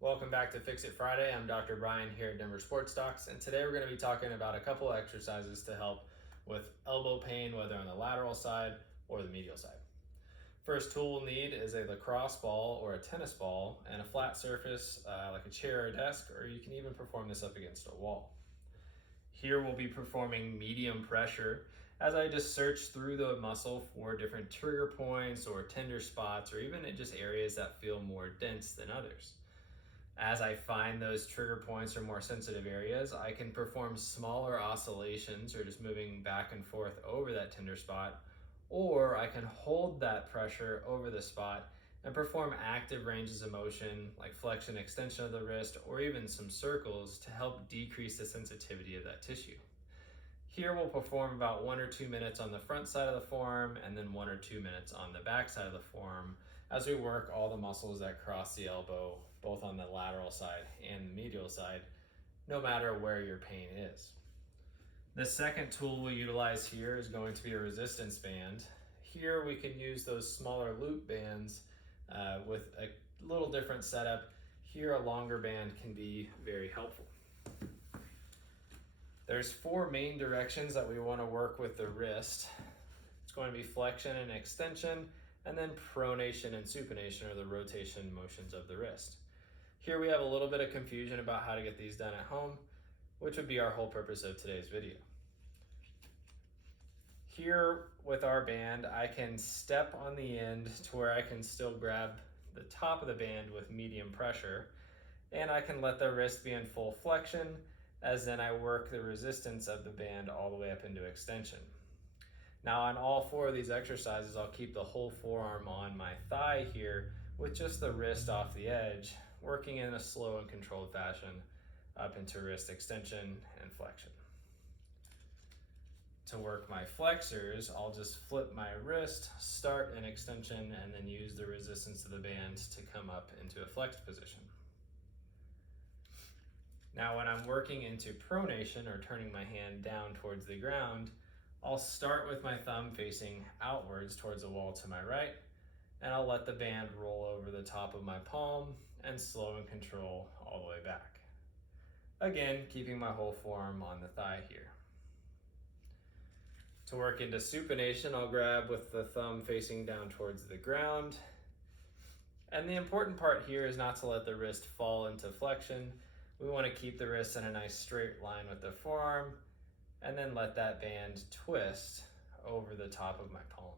Welcome back to Fix It Friday. I'm Dr. Brian here at Denver Sports Docs, and today we're going to be talking about a couple of exercises to help with elbow pain, whether on the lateral side or the medial side. First tool we'll need is a lacrosse ball or a tennis ball and a flat surface like a chair or desk, or you can even perform this up against a wall. Here we'll be performing medium pressure as I just search through the muscle for different trigger points or tender spots, or even in just areas that feel more dense than others. As I find those trigger points or more sensitive areas, I can perform smaller oscillations or just moving back and forth over that tender spot, or I can hold that pressure over the spot and perform active ranges of motion like flexion, extension of the wrist, or even some circles to help decrease the sensitivity of that tissue. Here we'll perform about 1 or 2 minutes on the front side of the forearm and then 1 or 2 minutes on the back side of the forearm as we work all the muscles that cross the elbow, both on the lateral side and the medial side, no matter where your pain is. The second tool we'll utilize here is going to be a resistance band. Here we can use those smaller loop bands with a little different setup. Here a longer band can be very helpful. There's 4 main directions that we want to work with the wrist. It's going to be flexion and extension, and then pronation and supination, or the rotation motions of the wrist. Here we have a little bit of confusion about how to get these done at home, which would be our whole purpose of today's video. Here with our band, I can step on the end to where I can still grab the top of the band with medium pressure, and I can let the wrist be in full flexion, as then I work the resistance of the band all the way up into extension. Now on all 4 of these exercises, I'll keep the whole forearm on my thigh here with just the wrist off the edge, working in a slow and controlled fashion up into wrist extension and flexion. To work my flexors, I'll just flip my wrist, start an extension, and then use the resistance of the band to come up into a flexed position. Now when I'm working into pronation, or turning my hand down towards the ground, I'll start with my thumb facing outwards towards the wall to my right, and I'll let the band roll over the top of my palm and slow and control all the way back. Again, keeping my whole forearm on the thigh here. To work into supination, I'll grab with the thumb facing down towards the ground. And the important part here is not to let the wrist fall into flexion. We want to keep the wrist in a nice straight line with the forearm, and then let that band twist over the top of my palm.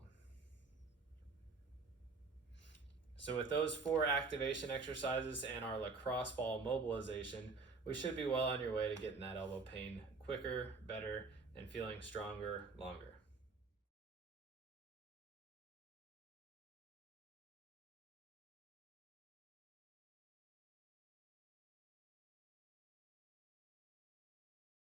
So with those 4 activation exercises and our lacrosse ball mobilization, we should be well on your way to getting that elbow pain quicker, better, and feeling stronger longer.